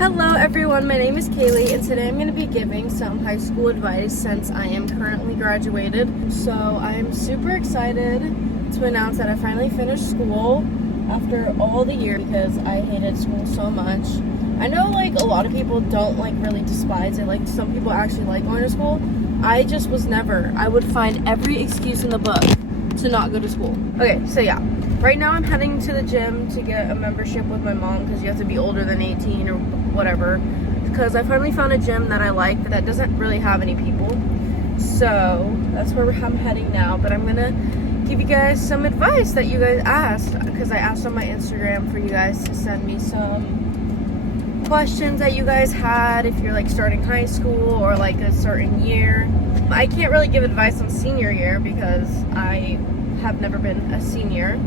Hello everyone, my name is Keilly and today I'm going to be giving some high school advice since I am currently graduated. So I am super excited to announce that I finally finished school after all the years because I hated school so much. I know like a lot of people don't like really despise it, like some people actually like going to school. I just was never. I would find every excuse in the book to not go to school. Okay, so yeah. Right now I'm heading to the gym to get a membership with my mom because you have to be older than 18 or whatever. Because I finally found a gym that I like that doesn't really have any people. So that's where I'm heading now. But I'm gonna give you guys some advice that you guys asked, because I asked on my Instagram for you guys to send me some questions that you guys had if you're like starting high school or like a certain year. I can't really give advice on senior year because I have never been a senior.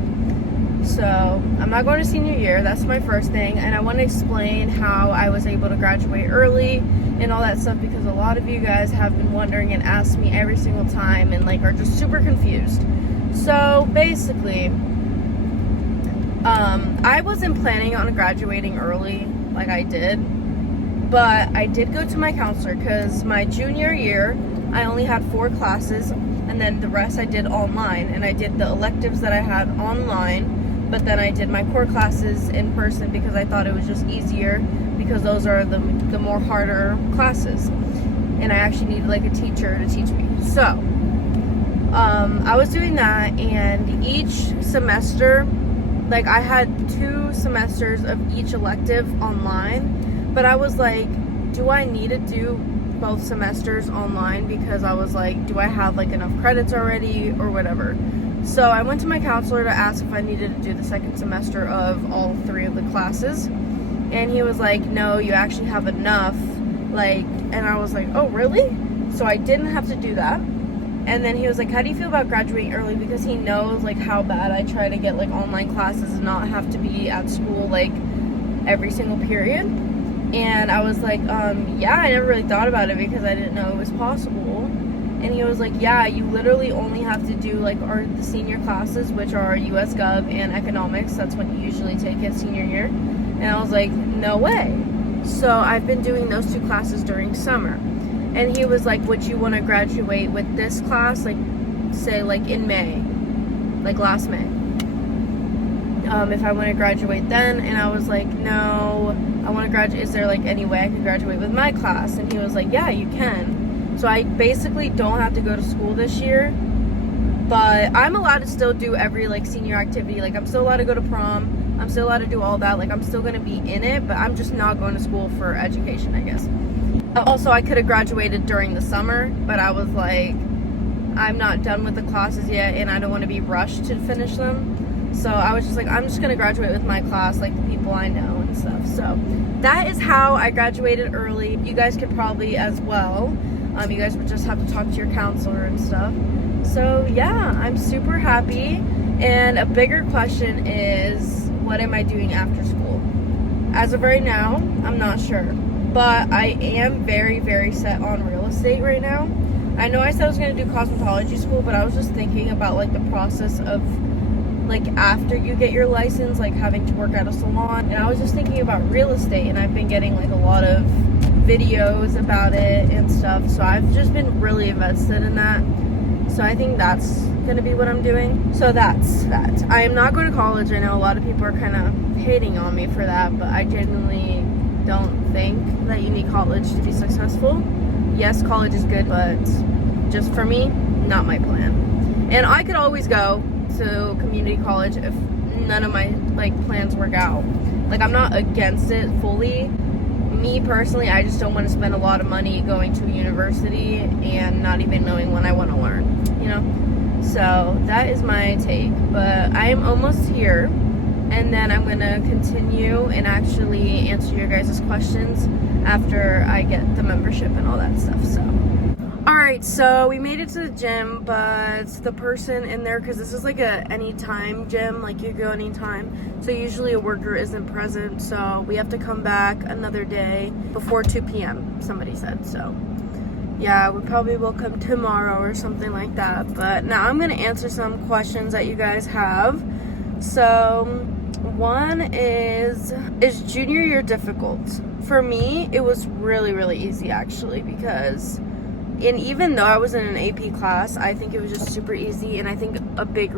So I'm not going to senior year, that's my first thing, and I want to explain how I was able to graduate early and all that stuff because a lot of you guys have been wondering and asked me every single time and like are just super confused. So basically, I wasn't planning on graduating early like I did, but I did go to my counselor because my junior year I only had 4 classes and then the rest I did online, and I did the electives that I had online. But then I did my core classes in person because I thought it was just easier because those are the more harder classes. And I actually needed like a teacher to teach me. So, I was doing that, and each semester, like I had 2 semesters of each elective online, but I was like, do I need to do both semesters online? Because I was like, do I have like enough credits already or whatever? So I went to my counselor to ask if I needed to do the second semester of all 3 of the classes, and he was like, no, you actually have enough, like, and I was like, oh really? So I didn't have to do that. And then he was like, how do you feel about graduating early? Because he knows like how bad I try to get like online classes and not have to be at school like every single period. And I was like, yeah, I never really thought about it because I didn't know it was possible. And he was like, yeah, you literally only have to do like the senior classes, which are US Gov and economics. That's what you usually take at senior year. And I was like, no way. So I've been doing those 2 classes during summer. And he was like, would you want to graduate with this class, like say like in May, like last May, if I want to graduate then? And I was like, no, I want to graduate. Is there like any way I can graduate with my class? And he was like, yeah, you can. So I basically don't have to go to school this year, but I'm allowed to still do every like senior activity. Like I'm still allowed to go to prom, I'm still allowed to do all that, like I'm still going to be in it, but I'm just not going to school for education, I guess. Also, I could have graduated during the summer, but I was like, I'm not done with the classes yet and I don't want to be rushed to finish them. So I was just like, I'm just going to graduate with my class, like the people I know and stuff. So that is how I graduated early. You guys could probably as well. You guys would just have to talk to your counselor and stuff. So yeah, I'm super happy. And a bigger question is, what am I doing after school? As of right now, I'm not sure. But I am very, very set on real estate right now. I know I said I was going to do cosmetology school, but I was just thinking about like the process of like after you get your license, like having to work at a salon. And I was just thinking about real estate, and I've been getting like a lot of videos about it and stuff, so I've just been really invested in that. So I think that's gonna be what I'm doing. So that's that. I am not going to college. I know a lot of people are kind of hating on me for that, but I genuinely don't think that you need college to be successful. Yes, college is good, but just for me, not my plan. And I could always go to community college if none of my like plans work out. Like I'm not against it fully. Me personally, I just don't want to spend a lot of money going to a university and not even knowing when I want to learn, you know? So that is my take, but I am almost here, and then I'm going to continue and actually answer your guys' questions after I get the membership and all that stuff. So alright, so we made it to the gym, but the person in there, because this is like a anytime gym, like you go anytime, so usually a worker isn't present, so we have to come back another day before 2 p.m. somebody said. So yeah, we probably will come tomorrow or something like that. But now I'm going to answer some questions that you guys have. So one is junior year difficult? For me, it was really, really easy actually, because even though I was in an AP class, I think it was just super easy. And I think a big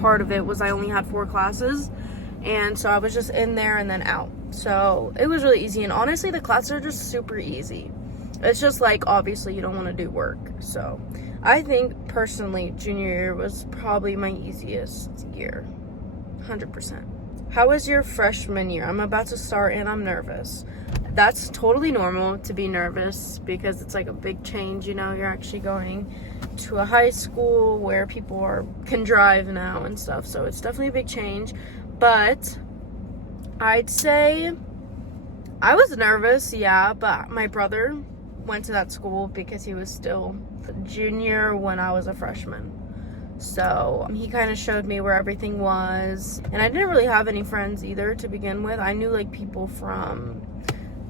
part of it was I only had 4 classes, and so I was just in there and then out. So it was really easy, and honestly the classes are just super easy. It's just like, obviously you don't want to do work. So I think personally junior year was probably my easiest year, 100%. How was your freshman year? I'm about to start and I'm nervous. That's totally normal to be nervous because it's like a big change, you know. You're actually going to a high school where people can drive now and stuff, so it's definitely a big change. But I'd say I was nervous, yeah, but my brother went to that school because he was still a junior when I was a freshman. So he kind of showed me where everything was. And I didn't really have any friends either to begin with. I knew like people from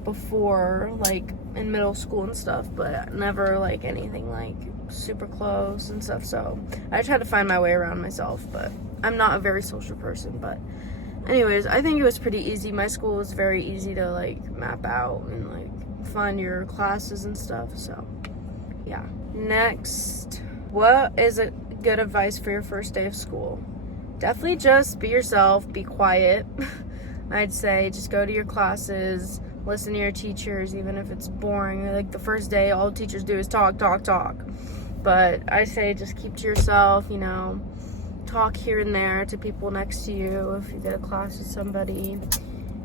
before, like in middle school and stuff, but never like anything like super close and stuff. So I tried to find my way around myself, but I'm not a very social person. But anyways, I think it was pretty easy. My school was very easy to like map out and like find your classes and stuff. So yeah. Next, what is a good advice for your first day of school? Definitely just be yourself, be quiet. I'd say just go to your classes, listen to your teachers, even if it's boring. Like the first day, all teachers do is talk. But I say just keep to yourself, you know, talk here and there to people next to you if you get a class with somebody.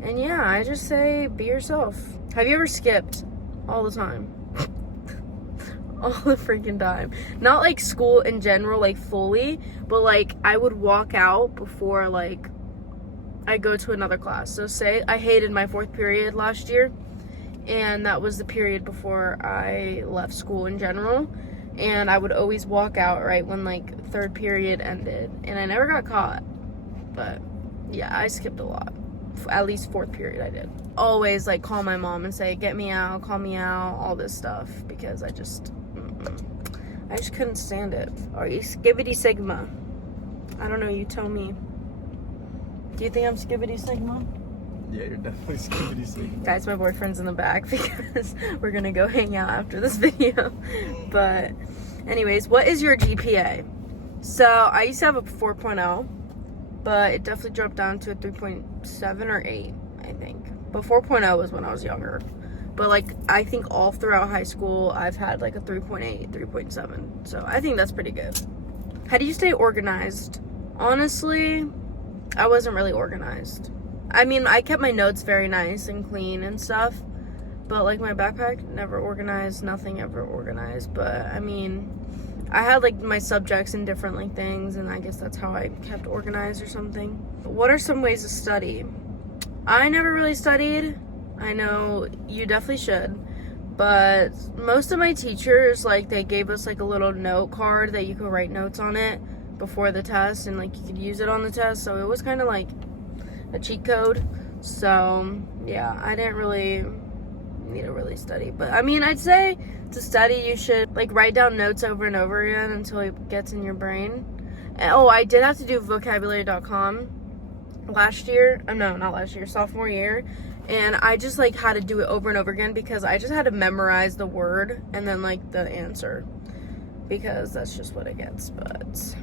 And yeah, I just say be yourself. Have you ever skipped all the time? All the freaking time. Not like school in general, like fully, but like I would walk out before like I go to another class. So say I hated my 4th period last year, and that was the period before I left school in general, and I would always walk out right when like 3rd period ended, and I never got caught. But yeah, I skipped a lot. At least 4th period I did. Always like call my mom and say, get me out, call me out, all this stuff, because I just couldn't stand it. Are you skibbity sigma? I don't know, you tell me. Do you think I'm skibbity sigma? Yeah, you're definitely skibbity sigma. Guys, my boyfriend's in the back because we're gonna go hang out after this video. But anyways, what is your GPA? So I used to have a 4.0, but it definitely dropped down to a 3.7 or 8, I think. But 4.0 was when I was younger. But like, I think all throughout high school, I've had like a 3.8, 3.7. So I think that's pretty good. How do you stay organized? Honestly, I wasn't really organized. I mean, I kept my notes very nice and clean and stuff. But like my backpack, never organized, nothing ever organized. But I mean, I had like my subjects and different like things, and I guess that's how I kept organized or something. What are some ways to study? I never really studied. I know you definitely should, but most of my teachers, like, they gave us like a little note card that you could write notes on it before the test, and like you could use it on the test, so it was kind of like a cheat code. So yeah, I didn't really need to really study, but I mean, I'd say to study you should like write down notes over and over again until it gets in your brain. And, oh, I did have to do vocabulary.com last year. No, not last year, sophomore year. And I just like had to do it over and over again because I just had to memorize the word and then like the answer, because that's just what it gets. But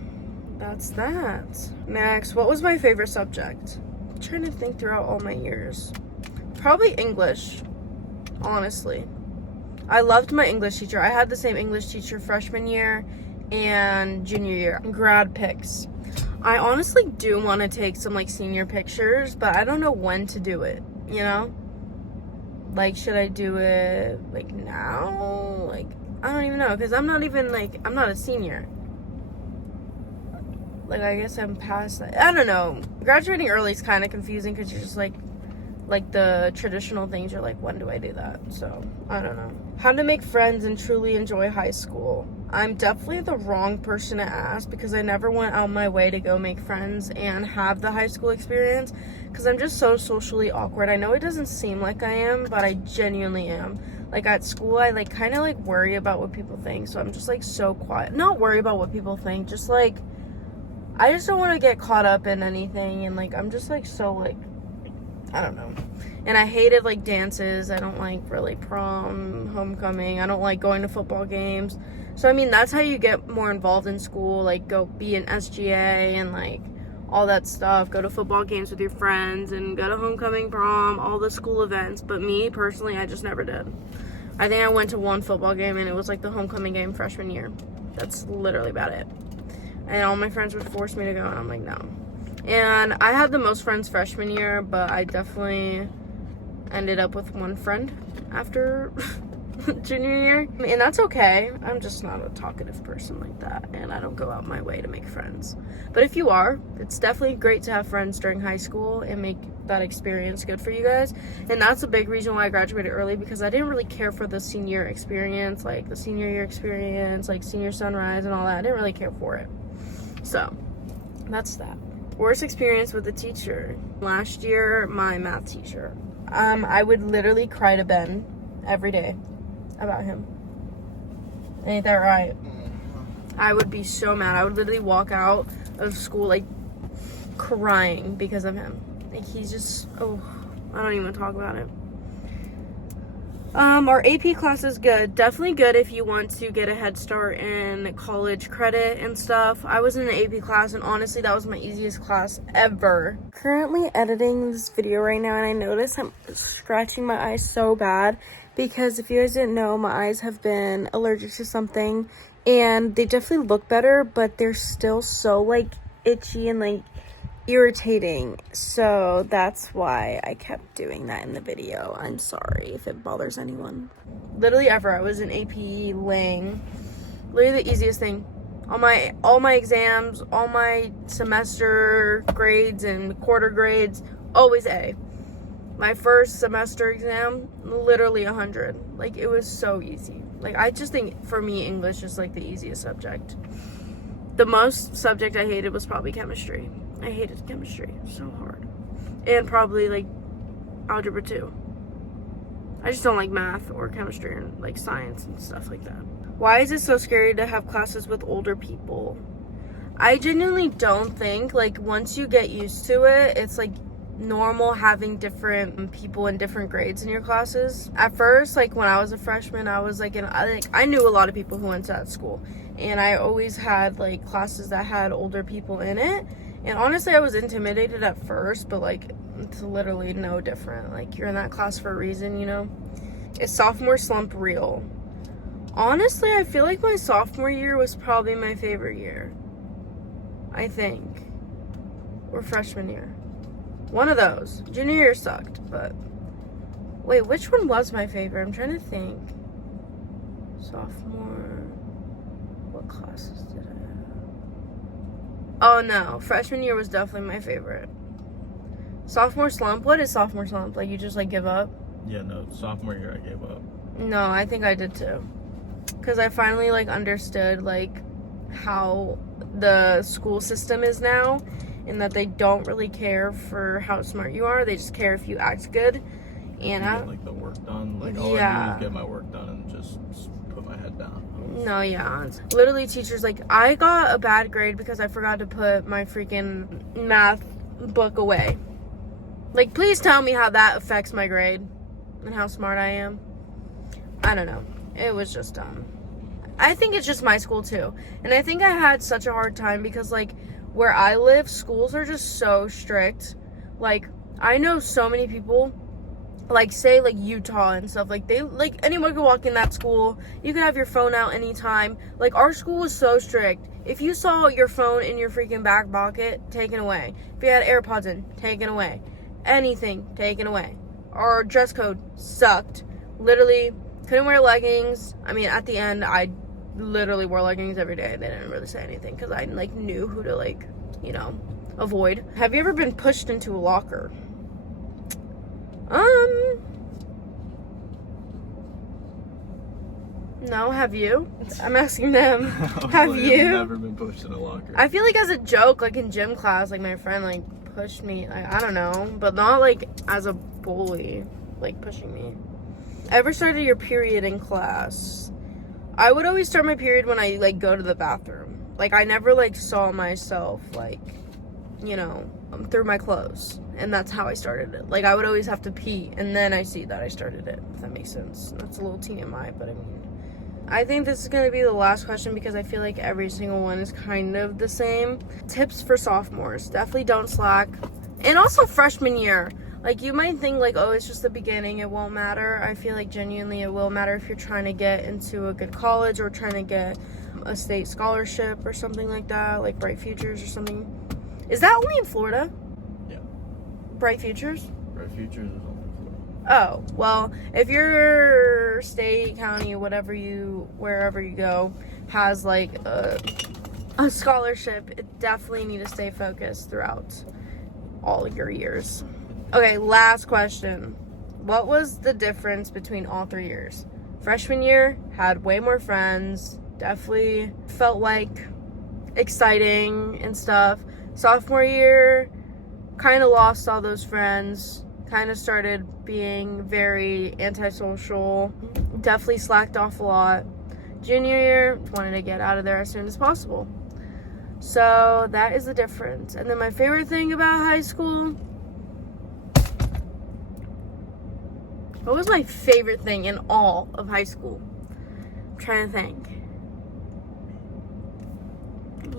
that's that. Next, what was my favorite subject? I'm trying to think throughout all my years. Probably English, honestly. I loved my English teacher. I had the same English teacher freshman year and junior year. Grad pics. I honestly do want to take some like senior pictures, but I don't know when to do it, you know? Like, should I do it like now? Like, I don't even know, because I'm not even like, I'm not a senior. Like, I guess I'm past that. I don't know. Graduating early is kind of confusing because you're just like the traditional things, you're like, when do I do that? So I don't know. How to make friends and truly enjoy high school. I'm definitely the wrong person to ask because I never went out my way to go make friends and have the high school experience because I'm just so socially awkward. I know it doesn't seem like I am, but I genuinely am. Like at school, I like kind of like worry about what people think, so I'm just like so quiet. Not worry about what people think, just like I just don't want to get caught up in anything, and like I'm just like so like I don't know. And I hated like dances. I don't like really prom, homecoming. I don't like going to football games. So I mean, that's how you get more involved in school, like go be an SGA and like all that stuff, go to football games with your friends and go to homecoming, prom, all the school events. But me personally, I just never did. I think I went to one football game and it was like the homecoming game freshman year. That's literally about it. And all my friends would force me to go and I'm like, no. And I had the most friends freshman year, but I definitely ended up with one friend after junior year, and that's okay. I'm just not a talkative person like that, and I don't go out my way to make friends. But if you are, it's definitely great to have friends during high school and make that experience good for you guys. And that's a big reason why I graduated early, because I didn't really care for the senior experience, like the senior year experience, like senior sunrise and all that. I didn't really care for it. So that's that. Worst experience with a teacher. Last year, my math teacher. I would literally cry to Ben every day about him. Ain't that right? I would be so mad. I would literally walk out of school like crying because of him. Like he's just, oh, I don't even talk about it. Our AP class is good. Definitely good if you want to get a head start in college credit and stuff. I was in an AP class and honestly that was my easiest class ever. Currently editing this video right now and I notice I'm scratching my eyes so bad because if you guys didn't know, my eyes have been allergic to something and they definitely look better, but they're still so like itchy and like irritating. So that's why I kept doing that in the video. I'm sorry if it bothers anyone. Literally ever, I was in AP Lang. Literally the easiest thing. All my exams, all my semester grades and quarter grades, always A. My first semester exam, literally 100. Like it was so easy. Like I just think for me English is like the easiest subject. The most subject I hated was probably chemistry. I hated chemistry so hard. And probably like algebra too. I just don't like math or chemistry and like science and stuff like that. Why is it so scary to have classes with older people? I genuinely don't think, like once you get used to it, it's like normal having different people in different grades in your classes. At first, like when I was a freshman, I was like I knew a lot of people who went to that school. And I always had like classes that had older people in it. And honestly, I was intimidated at first, but like, it's literally no different. Like, you're in that class for a reason, you know? Is sophomore slump real? Honestly, I feel like my sophomore year was probably my favorite year. I think. Or freshman year. One of those. Junior year sucked, but... Wait, which one was my favorite? I'm trying to think. Sophomore... What classes did I have? Oh no, freshman year was definitely my favorite. Sophomore slump? What is sophomore slump? Like you just like give up? Yeah, no, sophomore year I gave up. No, I think I did too. Because I finally like understood like how the school system is now, and that they don't really care for how smart you are. They just care if you act good. And get, like the work done. Like all I do is get my work done and just put my head down. No, yeah. Literally teachers, like, I got a bad grade because I forgot to put my freaking math book away. Like, please tell me how that affects my grade and how smart I am. I don't know. It was just dumb. I think it's just my school, too. And I think I had such a hard time because, like, where I live, schools are just so strict. Like, I know so many people... like say like Utah and stuff, like they like anyone could walk in that school. You could have your phone out anytime. Like our school was so strict. If you saw your phone in your freaking back pocket, taken away. If you had AirPods in, taken away. Anything taken away. Our dress code sucked. Literally couldn't wear leggings. I mean at the end I literally wore leggings every day. They didn't really say anything because I like knew who to like, you know, avoid. Have you ever been pushed into a locker? No, have you? I'm asking them. Have you? I've never been pushed in a locker. I feel like as a joke, like in gym class, like my friend like pushed me, like I don't know, but not like as a bully, like pushing me. Ever started your period in class? I would always start my period when I like go to the bathroom. Like I never like saw myself like you know, through my clothes. And that's how I started it. Like, I would always have to pee, and then I see that I started it, if that makes sense. That's a little TMI, but I mean, I think this is going to be the last question because I feel like every single one is kind of the same. Tips for sophomores. Definitely don't slack. And also freshman year. Like, you might think, like, oh, it's just the beginning, it won't matter. I feel like genuinely it will matter if you're trying to get into a good college or trying to get a state scholarship or something like that, like Bright Futures or something. Is that only in Florida? Yeah. Bright Futures? Bright Futures is only in Florida. Oh, well, if your state, county, wherever you go, has, like, a scholarship, it definitely need to stay focused throughout all your years. Okay, last question. What was the difference between all 3 years? Freshman year, had way more friends, definitely felt like exciting and stuff. Sophomore year, kind of lost all those friends, kind of started being very antisocial, definitely slacked off a lot. Junior year, wanted to get out of there as soon as possible. So that is the difference. And then my favorite thing about high school, what was my favorite thing in all of high school? I'm trying to think.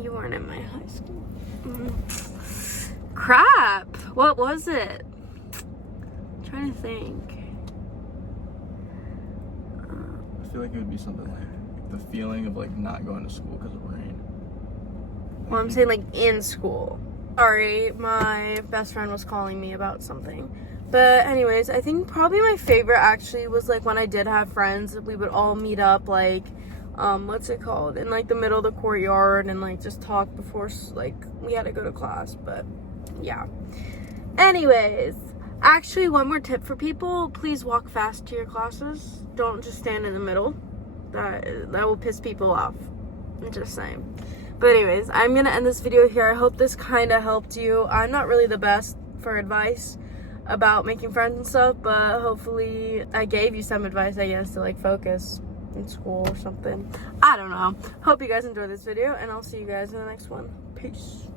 You weren't in my high school. Crap! What was it? I'm trying to think. I feel like it would be something like the feeling of like not going to school because of rain. Well, I'm saying like in school. Sorry, my best friend was calling me about something. But anyways, I think probably my favorite actually was like when I did have friends, we would all meet up like, what's it called? In like the middle of the courtyard and like just talk before like we had to go to class, but yeah. Anyways, actually one more tip for people, please walk fast to your classes. Don't just stand in the middle. That will piss people off. I'm just saying. But anyways, I'm gonna end this video here. I hope this kind of helped you. I'm not really the best for advice about making friends and stuff, but hopefully I gave you some advice, I guess, to like focus in school or something. I don't know. Hope you guys enjoyed this video, and I'll see you guys in the next one. Peace.